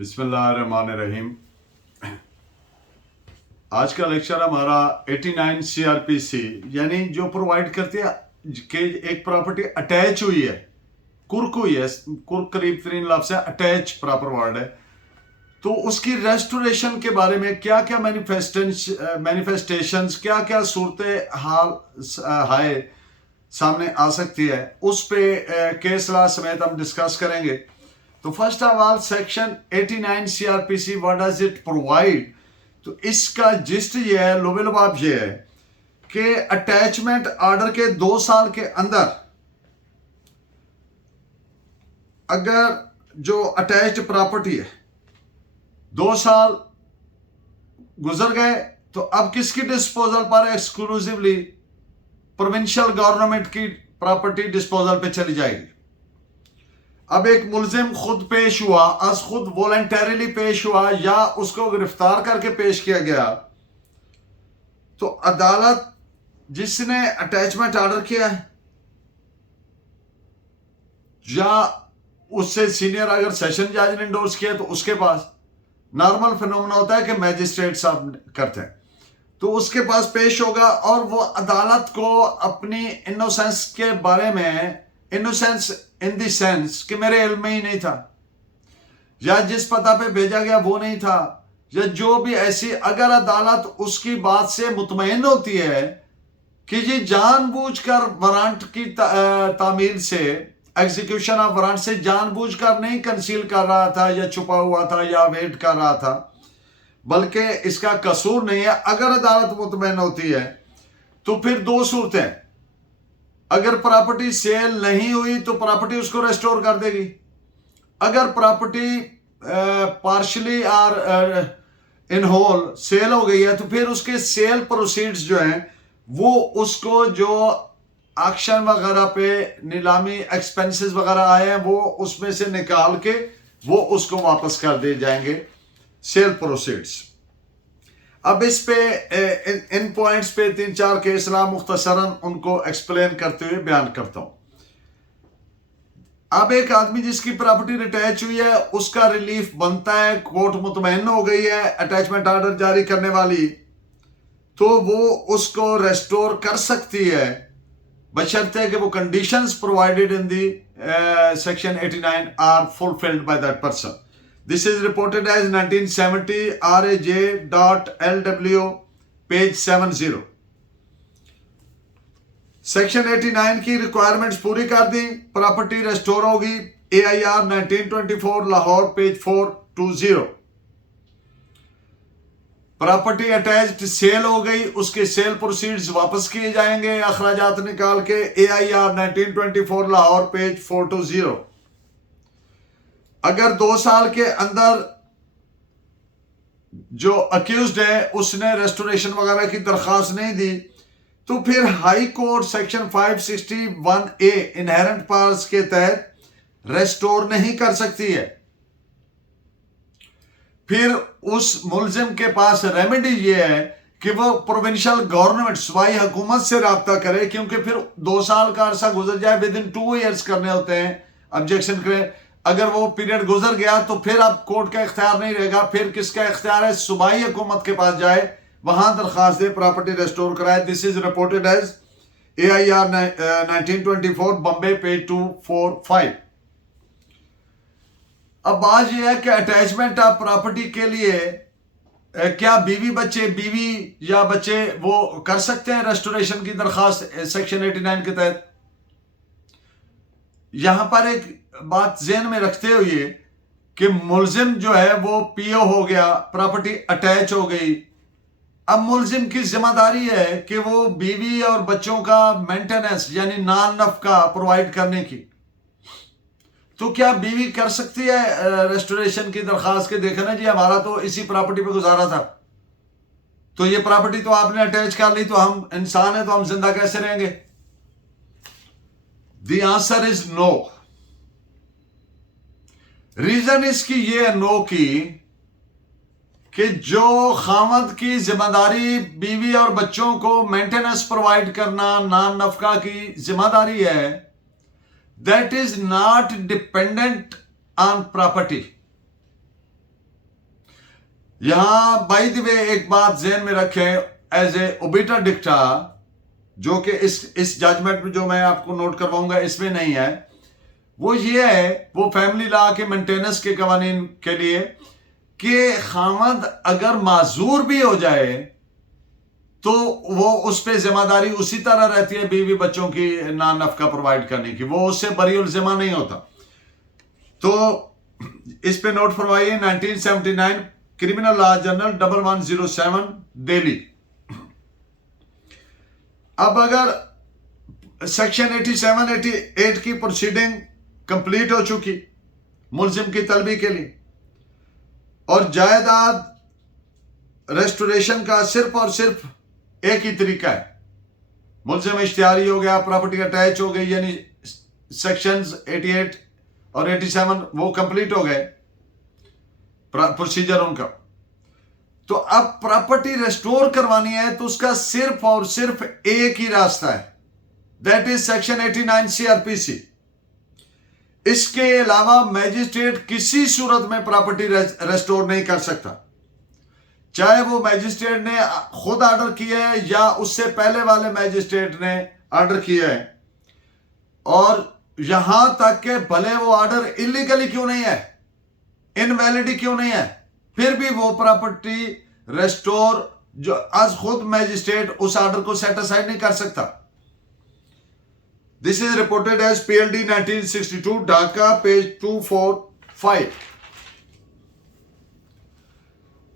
बिस्मिल्लाहिर्रहमानिर्रहीम। आज का लेक्चर हमारा 89 CRPC यानी जो प्रोवाइड करती है कि एक प्रॉपर्टी अटैच हुई है, कुर्क हुई है, कुर्क करीब तरीन लफ्ज़ से अटैच प्रॉपर वर्ड है, तो उसकी रेस्टोरेशन के बारे में क्या क्या मैनिफेस्टेशंस क्या क्या सूरत हाल हाय सामने आ सकती है, उस पे केस लॉ समेत हम डिस्कस करेंगे। तो first of all section 89 CRPC what does it provide. तो इसका जिस्ट ये है, लुबे लुबाब ये है कि अटैचमेंट ऑर्डर के 2 साल के अंदर अगर जो अटैच्ड प्रॉपर्टी है 2 साल गुजर गए तो अब किसकी डिस्पोजल पर एक्सक्लूसिवली प्रोविंशियल गवर्नमेंट की प्रॉपर्टी डिस्पोजल पे चली जाएगी। अब एक मुलजिम खुद पेश हुआ, आज खुद वॉलंटरीली पेश हुआ या उसको गिरफ्तार करके पेश किया गया, तो अदालत जिसने अटैचमेंट ऑर्डर किया है या उससे सीनियर अगर सेशन जज ने इंडोर्स किया तो उसके पास नॉर्मल फिनोमेना होता है कि मैजिस्ट्रेट साहब करते हैं, तो उसके पास पेश होगा और वो अदालत को अपनी इनोसेंस के बारे में, इनोसेंस इन द सेंस कि मेरे इल्म में ही नहीं था या जिस पता पे भेजा गया वो नहीं था या जो भी ऐसी, अगर अदालत उसकी बात से मुतमईन होती है कि ये जानबूझकर वारंट की तामील से, एग्जीक्यूशन ऑफ वारंट से जानबूझकर नहीं कंसील कर रहा था या छुपा हुआ था या वेट कर रहा था, बल्कि इसका कसूर नहीं है, अगर अदालत मुतमईन होती है तो फिर 2 सूरतें, अगर प्रॉपर्टी सेल नहीं हुई तो प्रॉपर्टी उसको रेस्टोर कर देगी, अगर प्रॉपर्टी पार्शली और इन होल सेल हो गई है तो फिर उसके सेल प्रोसीड्स जो हैं वो उसको जो ऑक्शन वगैरह पे नीलामी एक्सपेंसेस वगैरह आए हैं वो उसमें से निकाल के वो उसको वापस कर दिए जाएंगे, सेल प्रोसीड्स। अब इस पे इन पॉइंट्स पे 3-4 केस ला मुख्तसरन उनको एक्सप्लेन करते हुए बयान करता हूं। अब एक आदमी जिसकी प्रॉपर्टी अटैच हुई है उसका रिलीफ बनता है, कोर्ट मुतमईन हो गई है अटैचमेंट ऑर्डर जारी करने वाली, तो वो उसको रेस्टोर कर सकती है बशर्ते कि वो conditions provided in the section 89 are fulfilled by that person. This is reported as 1970 RAJ.LW page 70। Section 89 की रिक्वायरमेंट्स पूरी कर दी, प्रॉपर्टी रेस्टोर होगी। AIR 1924 Lahore page 420। Property attached sale हो गई, उसके सेल प्रोसीड्स वापस किए जाएंगे अखराजात निकाल के। AIR 1924 Lahore page 420। अगर 2 साल के अंदर जो अक्यूज्ड है उसने रेस्टोरेशन वगैरह की दरखास्त नहीं दी तो फिर high court section 561A inherent powers के तहत रेस्टोर नहीं कर सकती है। फिर उस मुलजिम के पास रेमेडी ये है कि वो प्रोविंशियल गवर्नमेंट सूबाई हुकूमत से रब्ता करे, क्योंकि फिर 2 साल का अरसा गुजर जाए, विद इन 2 ईयर्स करने होते हैं ऑब्जेक्शन करें। अगर वो पीरियड गुजर गया तो फिर अब कोर्ट का इख्तियार नहीं रहेगा, फिर किसका इख्तियार है, सूबाई हुकूमत के पास जाए, वहां दरखास्त दे, प्रॉपर्टी रेस्टोर कराए। This is reported as AIR 1924 Bombay page 245। अब बात यह है कि अटैचमेंट ऑफ प्रॉपर्टी के लिए क्या बीवी या बच्चे वो कर सकते हैं रेस्टोरेशन की दरखास्त सेक्शन 89 के तहत। यहां पर एक बात ज़हन में रखते हुए कि मुलजिम जो है वो PO हो गया, प्रॉपर्टी अटैच हो गई, अब मुलजिम की जिम्मेदारी है कि वो बीवी और बच्चों का मेंटेनेंस यानी नान नफका प्रोवाइड करने की। तो क्या बीवी कर सकती है रेस्टोरेशन की दरखास्त के, देखना जी हमारा तो इसी प्रॉपर्टी पे गुजारा था, तो ये प्रॉपर्टी तो आपने अटैच कर ली, तो हम इंसान है तो हम जिंदा कैसे रहेंगे? The answer is no. Reason इसकी ये है नो की कि जो खामद की जिम्मेदारी बीवी और बच्चों को मेंटेनेंस प्रोवाइड करना, नान नफका की जिम्मेदारी है, that is not dependent on property. यहां बाय द वे एक बात ज़हन में रखें, एज ए ओबिटा डिक्टा, जो कि इस जजमेंट में जो मैं आपको नोट करवाऊंगा इसमें नहीं है, वो ये है, वो फैमिली लॉ के मेंटेनेंस के कवानीन के लिए, कि खामद अगर माजूर भी हो जाए तो वो उस पर जिम्मेदारी उसी तरह रहती है बीवी बच्चों की नान नफका प्रोवाइड करने की, वो उससे बरीउल जिम्मा नहीं होता। तो इस पे नोट फरमाइए 1979 क्रिमिनल लॉ जर्नल 1107 दिल्ली। अब अगर सेक्शन 87 88 की प्रोसीडिंग कंप्लीट हो चुकी मुलजिम की तलबी के लिए, और जायदाद रेस्टोरेशन का सिर्फ और सिर्फ एक ही तरीका है, मुलजिम इश्तिहारी हो गया, प्रॉपर्टी अटैच हो गई, यानी सेक्शंस 88 और 87 वो कंप्लीट हो गए प्रोसीजर उनका। तो अब प्रॉपर्टी रेस्टोर करवानी है तो उसका सिर्फ और सिर्फ एक ही रास्ता है, दैट इज सेक्शन 89 CRPC। इसके अलावा मैजिस्ट्रेट किसी सूरत में प्रॉपर्टी रेस्टोर नहीं कर सकता, चाहे वो मैजिस्ट्रेट ने खुद ऑर्डर किया है या उससे पहले वाले मैजिस्ट्रेट ने ऑर्डर किया है, और यहां तक के भले वो ऑर्डर इलीगली क्यों नहीं है, इनवैलिड क्यों नहीं है, फिर भी वो प्रॉपर्टी रेस्टोर जो आज खुद मैजिस्ट्रेट उस ऑर्डर को सेट असाइड नहीं कर सकता। This is reported as PLD 1962 Dhaka, page 245।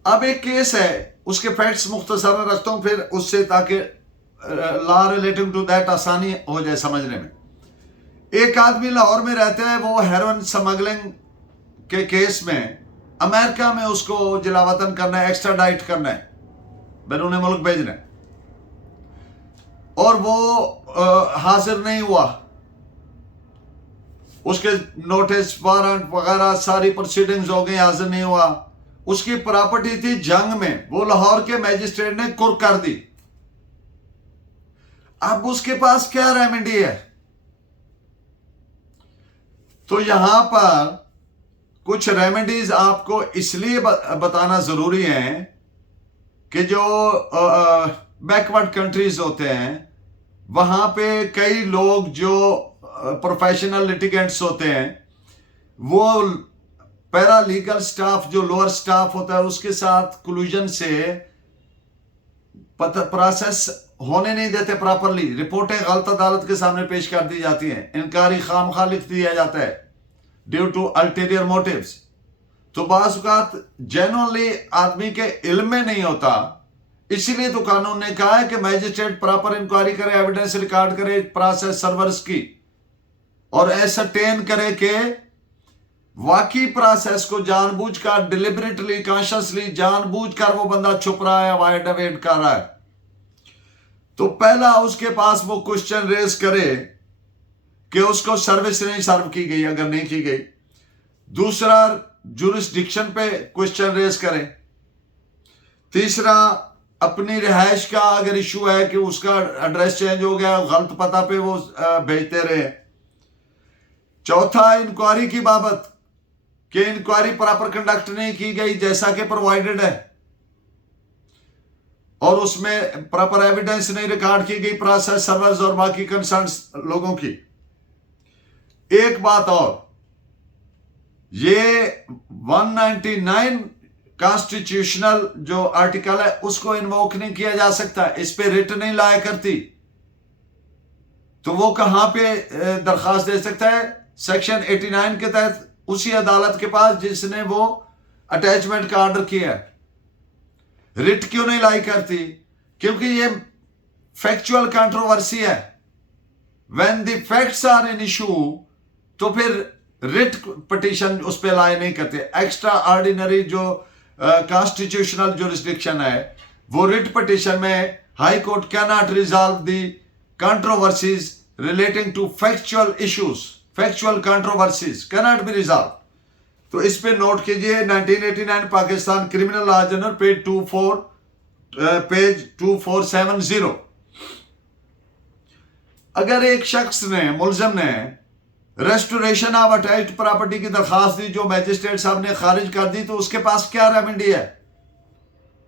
अब एक केस है, उसके फैक्ट्स मुख्तसर रखता हूं फिर उससे, ताकि लॉ रिलेटिंग टू दैट आसानी हो जाए समझने में। एक आदमी लाहौर में रहता है, वो हेरोइन स्मगलिंग के केस में अमेरिका में उसको जिलावतन करना है, एक्स्ट्राडाइट करना है, बैरून मुल्क भेजना है, और वो हाजिर नहीं हुआ। उसके नोटिस वारंट वगैरह सारी प्रोसीडिंग्स हो गई, हाजिर नहीं हुआ। उसकी प्रॉपर्टी थी जंग में, वो लाहौर के मैजिस्ट्रेट ने कुर्क कर दी। अब उसके पास क्या रेमेडी है? तो यहां पर कुछ रेमेडीज आपको इसलिए बताना जरूरी है कि जो बैकवर्ड कंट्रीज होते हैं वहां पे कई लोग जो प्रोफेशनल लिटिगेंट्स होते हैं, वो पैरा लीगल स्टाफ जो लोअर स्टाफ होता है उसके साथ कोलूजन से प्रोसेस होने नहीं देते प्रॉपरली। रिपोर्टें गलत अदालत के सामने पेश कर दी जाती हैं, इनकारी खामखा लिख दिया जाता है ड्यू टू अल्टीरियर मोटिव्स। तो बाज़ औक़ात जेन्युइनली आदमी के इल्म में नहीं होता, इसीलिए तो कानून ने कहा है कि मैजिस्ट्रेट प्रॉपर इंक्वायरी करे, एविडेंस रिकॉर्ड करे प्रोसेस सर्वर्स की, और एसरटेन करे कि वाकई प्रोसेस को जानबूझकर, डिलिबरेटली, कॉन्शियसली, जानबूझकर वो बंदा छुप रहा है, अवॉइड अवेड कर रहा है। तो पहला उसके पास वो क्वेश्चन रेज करे कि उसको सर्विस नहीं सर्व की गई, अगर नहीं की गई। दूसरा, जुरिस्डिक्शन पे क्वेश्चन रेज करे। तीसरा, अपनी रिहाइश का अगर इशू है कि उसका एड्रेस चेंज हो गया, गलत पता पे वो भेजते रहे। चौथा, इंक्वायरी की बाबत कि इंक्वायरी प्रॉपर कंडक्ट नहीं की गई जैसा कि प्रोवाइडेड है, और उसमें प्रॉपर एविडेंस नहीं रिकॉर्ड की गई प्रोसेस सर्वर्स और बाकी कंसर्न लोगों की। एक बात और, ये 199 कॉन्स्टिट्यूशनल जो आर्टिकल है उसको इन्वोक नहीं किया जा सकता, इस पे रिट नहीं लाया करती। तो वो कहां पे दरखास्त दे सकता है? सेक्शन 89 के तहत उसी अदालत के पास जिसने वो अटैचमेंट का ऑर्डर किया है। रिट क्यों नहीं लाई करती? क्योंकि ये फैक्चुअल कंट्रोवर्सी है। When the facts are in issue, तो फिर रिट पिटीशन उस पर लाई नहीं करते। एक्स्ट्रा ऑर्डिनरी जो कॉन्स्टिट्यूशनल जुरिस्डिक्शन है, वो रिट पिटीशन में high court cannot resolve the controversies relating to factual issues, factual controversies cannot be resolve. तो इस पे नोट कीजिए 1989 Pakistan criminal law journal page 2470। अगर एक शख्स ने, मुलजिम ने रेस्टोरेशन ऑफ अटैच्ड प्रॉपर्टी की दरखास्त दी जो मैजिस्ट्रेट साहब ने खारिज कर दी, तो उसके पास क्या रेमेडी है?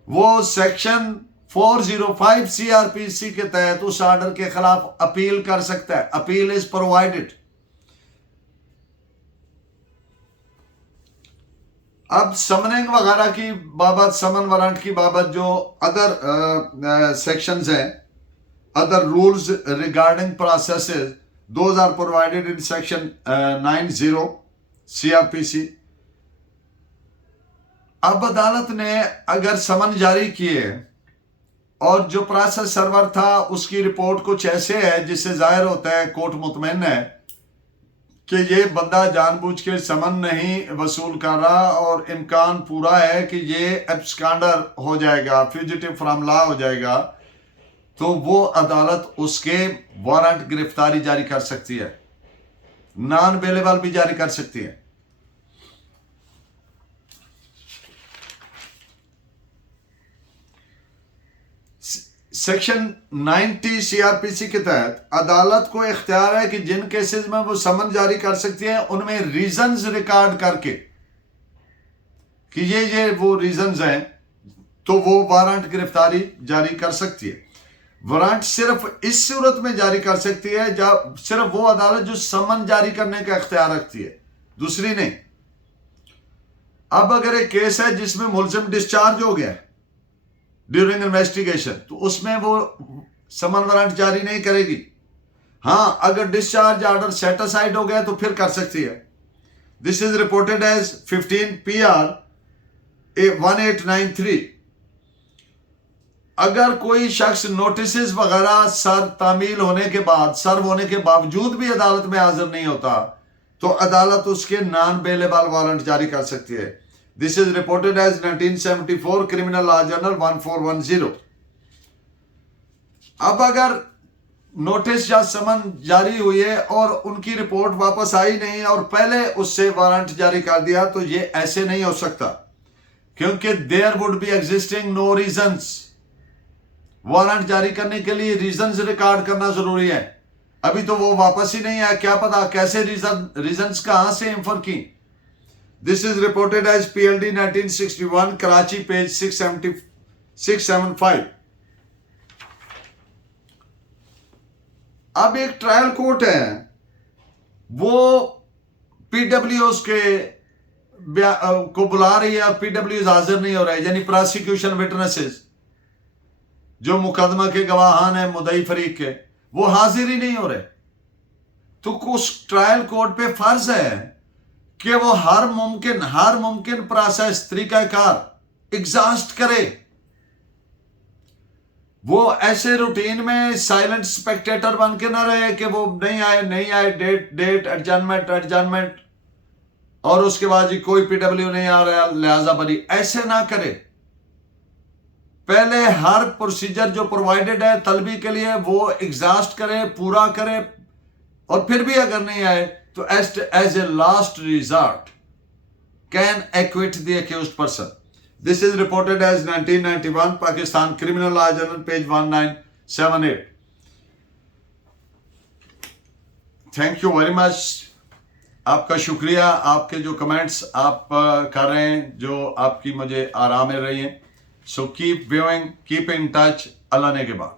वो सेक्शन 405 सीआरपीसी के तहत उस ऑर्डर के खिलाफ अपील कर सकता है। Appeal is provided. अब समनिंग वगैरह की बाबत, समन वारंट की बाबत जो अदर सेक्शंस हैं, other rules regarding processes, those are provided in section 90 CrPC. अब अदालत ने अगर समन जारी किए और जो प्रोसेस सर्वर था उसकी रिपोर्ट कुछ ऐसे है जिससे जाहिर होता है कोर्ट मुतमईन है कि ये बंदा जानबूझ के समन नहीं वसूल कर रहा और इम्कान पूरा है कि ये एब्सकांडर हो जाएगा, फ्यूजिटिव फ्रॉम लॉ हो जाएगा, तो वो अदालत उसके वारंट गिरफ्तारी जारी कर सकती है, नॉन अवेलेबल भी जारी कर सकती है। सेक्शन 90 सीआरपीसी के तहत अदालत को इख्तियार है कि जिन केसेस में वो समन जारी कर सकती है उनमें रीजंस रिकॉर्ड करके कि ये वो रीजंस हैं, तो वो वारंट गिरफ्तारी जारी कर सकती है। वारंट सिर्फ इस सूरत में जारी कर सकती है जब सिर्फ वो अदालत जो समन जारी करने का इख्तियार रखती है, दूसरी नहीं। अब अगर एक केस है जिसमें मुलजिम डिस्चार्ज हो गया ड्यूरिंग इन्वेस्टिगेशन, तो उसमें वो समन वारंट जारी नहीं करेगी। हाँ, अगर डिस्चार्ज ऑर्डर सेटिस्फाइड हो गया तो फिर कर सकती है। This is reported as 15 PR 1893। अगर कोई शख्स नोटिस वगैरह तामील होने के बाद, सर्व होने के बावजूद भी अदालत में हाजिर नहीं होता, तो अदालत उसके नॉन बेलेबल वारंट जारी कर सकती है। This is reported as 1974 criminal law journal 1410। अब अगर नोटिस या समन जारी हुई है और उनकी रिपोर्ट वापस आई नहीं और पहले उससे वारंट जारी कर दिया, तो ये ऐसे नहीं हो सकता, क्योंकि there would be existing no reasons. Warrant जारी करने के लिए रीजंस रिकॉर्ड करना जरूरी है। अभी तो वो वापस ही नहीं आया, क्या पता कैसे रीजंस कहां से इंफर की। This is reported as PLD 1961 Karachi, page 675। अब एक ट्रायल कोर्ट है, वो PWs के को बुला रही है, PWs हाजिर नहीं हो रहे, यानी प्रोसिक्यूशन विटनेसेस जो मुकदमा के गवाहान है मुद्दई फरीक के, वो हाजिर ही नहीं हो रहे। तो उस ट्रायल कोर्ट पे फर्ज है कि वो हर मुमकिन प्रोसेस तरीकाकार एग्जॉस्ट करे। वो ऐसे रूटीन में साइलेंट स्पेक्टेटर बन के ना रहे कि वो नहीं आए, डेट एडजर्नमेंट और उसके बाद जी कोई PW नहीं आ रहा लिहाजा बरी, ऐसे ना करे। पहले हर प्रोसीजर जो प्रोवाइडेड है तलबी के लिए वो एग्जॉस्ट करे, पूरा करे, और फिर भी अगर नहीं आए तो as a last resort can acquit the accused person. This is reported as 1991 Pakistan criminal law journal, page 1978। Thank you very much. आपका शुक्रिया, आपके जो कमेंट्स आप कर रहे हैं, जो आपकी मुझे आराम मिल रही है। So keep viewing, keep in touch. अल्लाह ने के बाद।